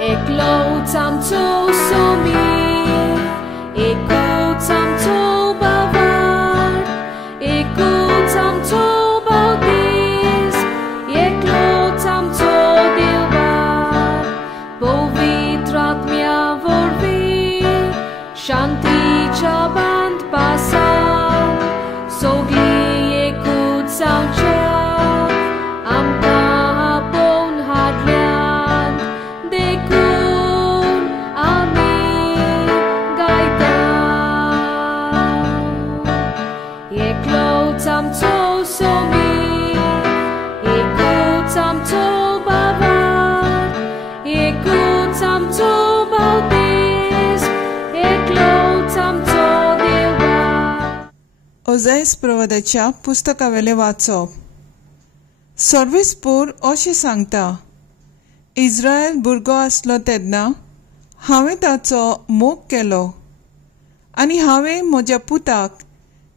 Ekloot आमचो सोमीर, एकूच आमचो बाबार, एकूच आमचो बावदीस, एकलोच आमचो देवबार. पवित्र आत्म्या वरवीं शांतीच्या बांद पासार सगळीं एकूच जावच्याक आमकां आपोवन हाडल्यान देखून आमी गायता. एकलोच आमचो सोमीर, एकूच आमचो बाबार, एकूच आमचो बावदीस, एकलोच आमचो देवबार. ओझायस प्रवादाच्या पुस्तकावेले वाचप. सर्वेस्पोर अशें सांगता, इस्रायल भुरगो आसलो तेन्ना हांवें ताचो मोग केलो आनी हांवें म्हज्या पुताक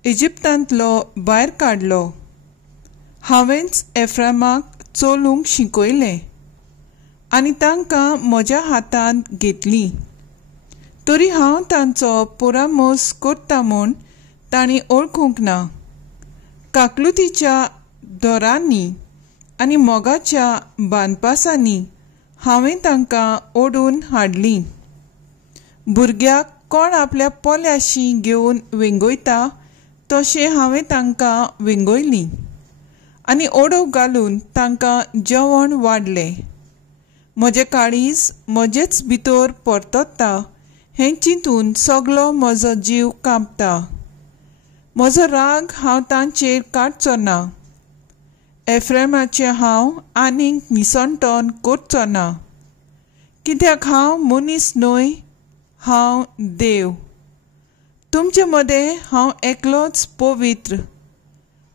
इजिप्तांतलो भायर काडलो. हांवेंच एफ्रामाक चलूंक शिकयलें आनी तांकां म्हज्या हातांत घेतलीं. तरी हांव तांचो पुरामोस करता म्हूण तांणी ओळखूंक ना. काकलुतीच्या दोरांनी आनी मोगाच्या बांदपासांनी हांवें तांकां ओडून हाडलीं. भुरग्याक कोण आपल्या पोल्याशी घेवन विंगयता तशें हांवें तांकां विंगयलीं आनी ओडो घालून तांकां जेवण वाडलें. म्हजें काळीज म्हजेच भितर परतता हें चिंतून सगळो म्हजो जीव कांपता. म्हजो राग हांव तांचेर काडचो ना. एफ्रेमाचें हांव आनीक निसंटोन करचो ना, कित्याक हांव मनीस न्हय, हांव देव. तुमचे मदें हांव एकलोच पवित्र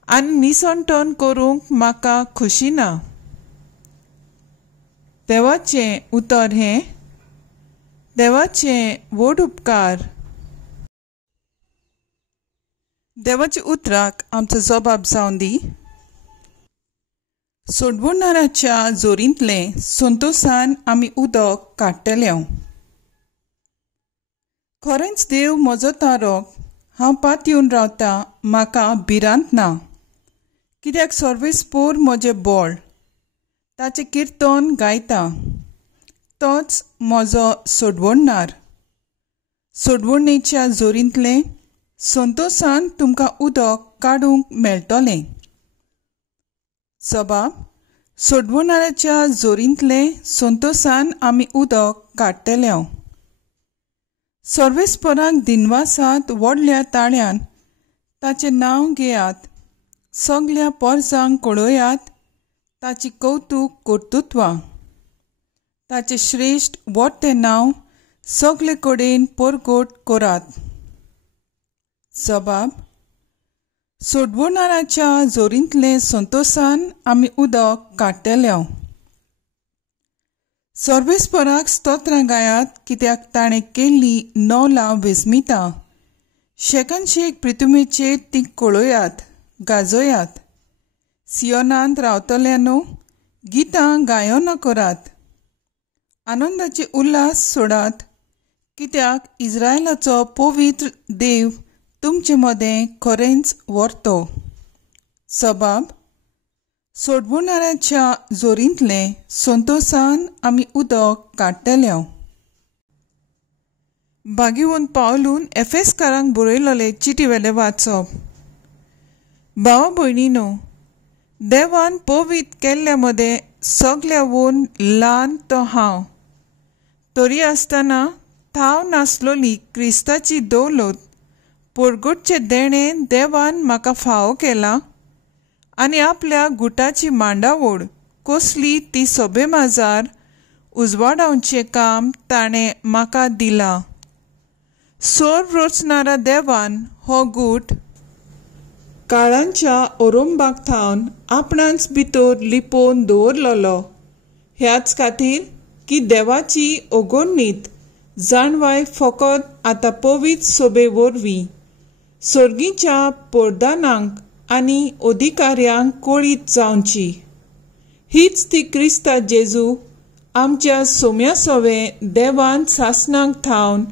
आनी निसंटोन करूंक म्हाका खोशी ना. देवाचें उतर हें, देवाचें व्हड उपकार. देवाच्या उतराक आमचो जबाब जावन दी. सोडवणाऱ्याच्या जोरींतले संतोशान आमी उदक काडटले. खरेंच देव म्हजो तारो, हांव पातयेवन रावता, म्हाका भिरांत ना. कित्याक सर्वेस्पोर म्हजें बळ, ताचें किर्तन गायता. तोच म्हजो सोडवणणार. सोडवणेच्या जोरींतले संतोशान तुमकां उदक काडूंक मेळटलें. जबाब. सोडवणाऱ्याच्या जोरींतले संतोशान आमी उदक काडटले. सर्वेस्पराक दिनवासांत व्हडल्या ताळ्यान ताचें नांव घेयात. सगल्या परजांक कळयात ताची कौतूक कर्तुत्वां. ताचें श्रेश्ठ व्हड नांव सगले कडेन परगट करात. जबाब. सोडवणाऱ्याच्या जोरींतले संतोशान आमी उदक काडटले. सर्वेस्पराक स्तोत्रां गायात, कित्याक ताणें केल्ली नौलां विस्मिता. शेकनशेक प्रितुमेचेर ती कळयात, गाजयात. सियोनांत रावतल्यांनो, गितां गायना करात. आनंदाचे उल्हास सोडात, कित्याक इस्रायलाचो पवित्र देव तुमचे मदें खरेंच व्हरतो. जबाब. सोडवणाऱ्याच्या जोरींतले संतोशान आमी उदक काडटले. भागिवून पावलून एफेसकारांक बरयलोले चिटीवेले वाचप. भावा भयणीनो, देवान पवित्र केल्ल्या मदें सगल्यावून ल्हान तो हांव. तरी आसतना थाव नासलोली क्रिस्ताची दौलत परगटचें देणें देवान म्हाका फावो केला आनी आपल्या गुटाची मांडावळ कसली ती सोबे माजार उजवाडावचें काम ताणें म्हाका दिलां. सोर रचणारा देवान हो गूट काळांच्या ओरोंबाक थावन आपणाच भितर लिपोवन दवरलोलो. ह्याच खातीर की देवाची ओगोडणीत जाणवाय फकत आतां पवित्र सोबे वरवीं सर्गीच्या पोरदानांक आनी अधिकाऱ्यांक कळीत जावची. हीच ती क्रिस्ता जेजू आमच्या सोम्या सोवे देवान सासणाक थावन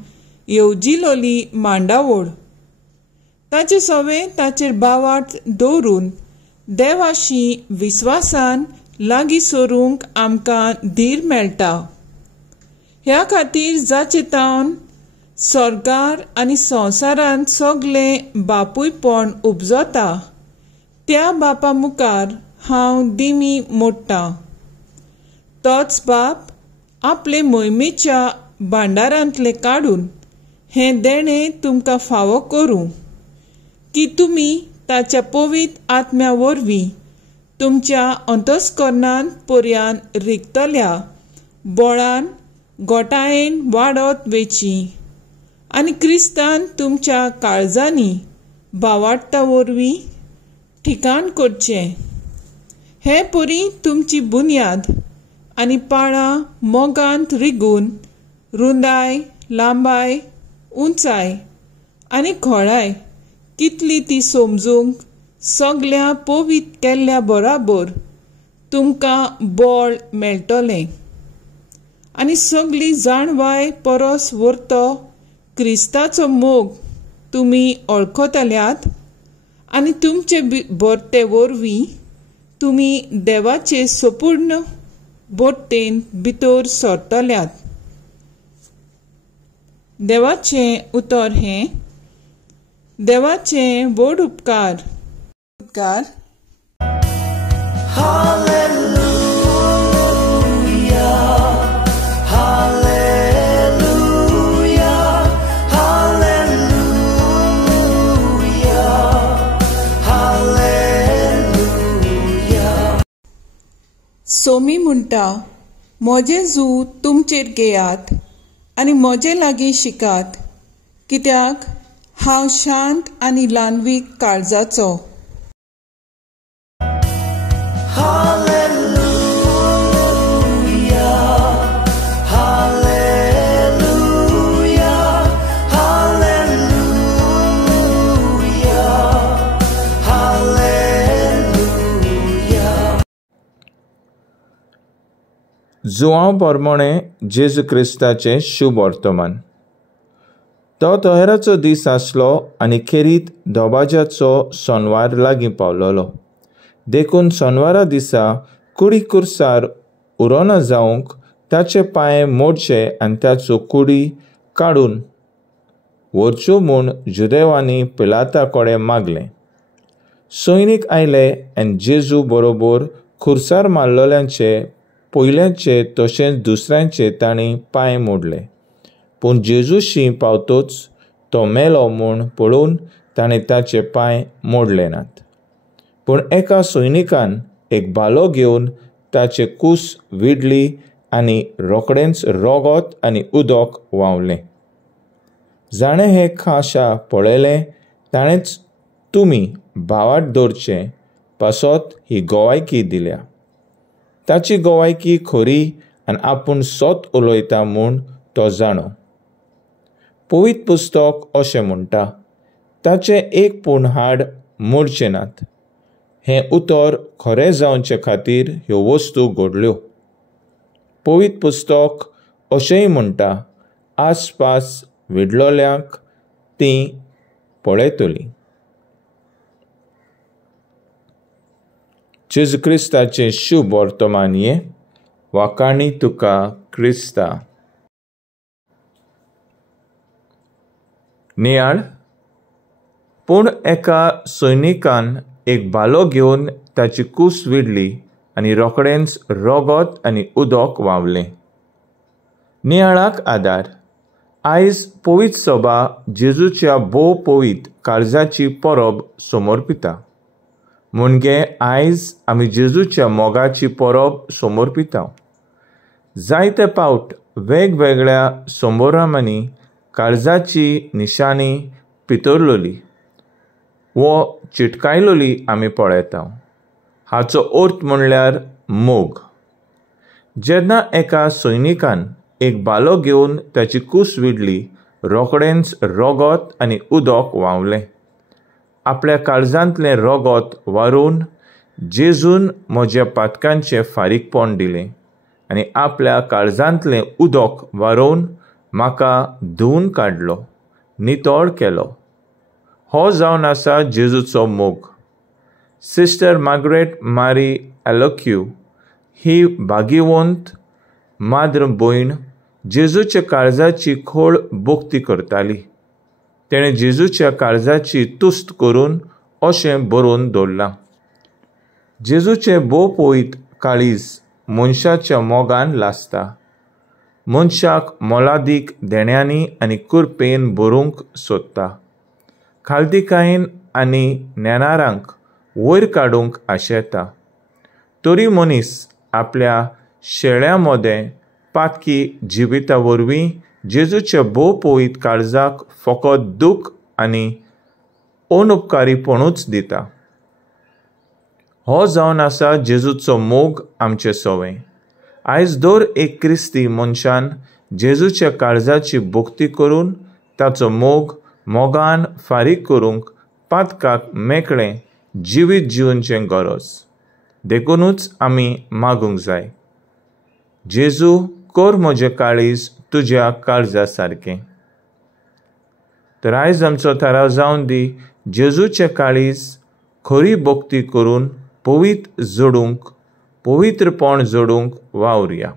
येवजिलोली मांडावळ ताचे सोवे ताचेर बावाट दवरून देवाशी विस्वासान लागीं सरूंक आमकां धीर मेळटा. ह्या खातीर जाचे तावन स्वर्गार आनी संवसारांत सगलें बापूयपण उपजता त्या बापा मुखार हांव दिमी मोडटां. तोच बाप आपले मोहिमेच्या भांडारांतले काडून हें देणें तुमकां फावो करूं की तुमी ताच्या पवित्र आत्म्या वरवीं तुमच्या अंतस्करणांत पर्यान रिगतल्या बळान गोठायेन वाडत वेची आनी क्रिस्तान तुमच्या काळजांनी भावार्था वरवीं ठिकाण करचें. हे परी तुमची बुन्याद आनी पाळां मोगांत रिगून रुंदाय, लांबाय, उंचाय आनी खोळाय कितली ती समजूंक सगल्या पवित्र केल्ल्या बराबर तुमकां बळ मेळटलें आनी सगली जाणवाय परस व्हरतो क्रिस्ताचो मोग तुमी वळखतल्यात आनी तुमचे भरते वरवीं तुमी देवाचे संपूर्ण बोट्टेन भितर सरतल्यात. देवाचें उतर हें देवाचे व्हड उपकार. सोमी म्हणटा, म्हजे जू तुमचेर घेयात आनी म्हजे लागीं शिकात, कित्याक हांव शांत आनी ल्हानवीक काळजाचो. जुआंव पोरमोणे जेजू क्रिस्ताचें शुभ वर्तमान. तो तोहेराचो दीस आसलो आनी खेरीत दोबाज्याचो सोनवार लागीं पावलोलो. देखून सोनवारा दिसा कुडी कुर्सार उरोना जावंक ताचे पांय मोडचे आनी ताचो कुडी काडून व्हरच्यो म्हूण जुदेवांनी पिलाता कडेन मागलें. सैनीक आयले आनी जेजू बरोबर खुर्सार मारलोल्यांचे पयल्यांचे तशेंच दुसऱ्यांचे तांणी पांय मोडले. पूण जेजूशी पावतोच तो मेलो म्हूण पळोवन ताणें ताचे पांय मोडले नात. पूण एका सैनिकान एक भालो घेवन ताचे कूस विडली आनी रोखडेंच रगत आनी उदक व्हांवलें. जाणें हें खाशा पळयलें ताणेंच तुमी भावार्थ दवरचें पासत ही गोवायकी दिल्या. ताची गोवायकी खरी आनी आपूण सोत उलयता म्हूण तो जाणो. पवित्र पुस्तक अशें म्हणटा, ताचे एक पूण हाड मोडचे नात. हें उतर खरें जावचे खातीर ह्यो वस्तू घडल्यो. पवित्र पुस्तक अशेंय म्हणटा, आसपास विडलोल्यांक तीं पळयतलीं. जेजू क्रिस्ताचें शुभ वर्तमान हें. वाकाणी तुका क्रिस्ता. नियाळ. पूण एका सैनिकान एक भालो घेवन ताची कूस विडली आनी रोखडेंच रगत आनी उदक व्हांवलें. नियाळाक आदार. आयज पवित्र सभा जेजूच्या भोव पवित्र काळजाची परब समर्पिता. म्हणजे आयज आमी जेजूच्या मोगाची परब समर्पिता. जायते पावट वेगवेगळ्या संभ्रमांनी काळजाची निशाणी पितरलोली वो चिटकायलोली आमी पळयता. हाचो अर्थ म्हणल्यार मोग. जेन्ना एका सैनिकान एक भालो घेवन ताची कूस विडली, रोखडेंच रगत आनी उदक व्हांवलें. आपल्या काळजांतलें रगत वारून जेजून म्हज्या पातकांचें फारीकपण दिलें आनी आपल्या काळजांतलें उदक वारोवन म्हाका धुवन काडलो, नितळ केलो. हो जावन आसा जेजूचो मोग. सिस्टर मार्गरेट मारी एलोक्यू ही भाग्यवंत माद्र भयण जेजूच्या काळजाची खोल भोक्ती करताली. तेणें जेजूच्या काळजाची तुस्त करून अशें बरोवन दवरलां. जेजूचें भोव पवित काळीज मनशाच्या मोगान लासता. मनशाक मोलादीक देण्यांनी आनी कुरपेन भरूंक सोदता. खालतिकायेन आनी नेणारांक वयर काडूंक आशेता. तरी मनीस आपल्या शेळ्या मोदें पातकी जिविता वरवीं जेजूच्या भोव पवित काळजाक फकत दूख आनी अनउपकारीपणूच दिता. हो जावन आसा जेजूचो मोग आमचे सवय. आयज दर एक क्रिस्ती मनशान जेजूच्या काळजाची भोक्ती करून ताचो मोगान फारीक करूंक पातकाक मेकळें जिवीत जिवनचें गरज. देखूनच आमी मागूंक जाय, जेजू कर म्हजें काळीज तुज्या काळजा सारकें. तर आयज आमचो थाराव जावन दी, जेजूचें काळीज खरी भोक्ती करून पवित्रपण जोडूंक वावुरया.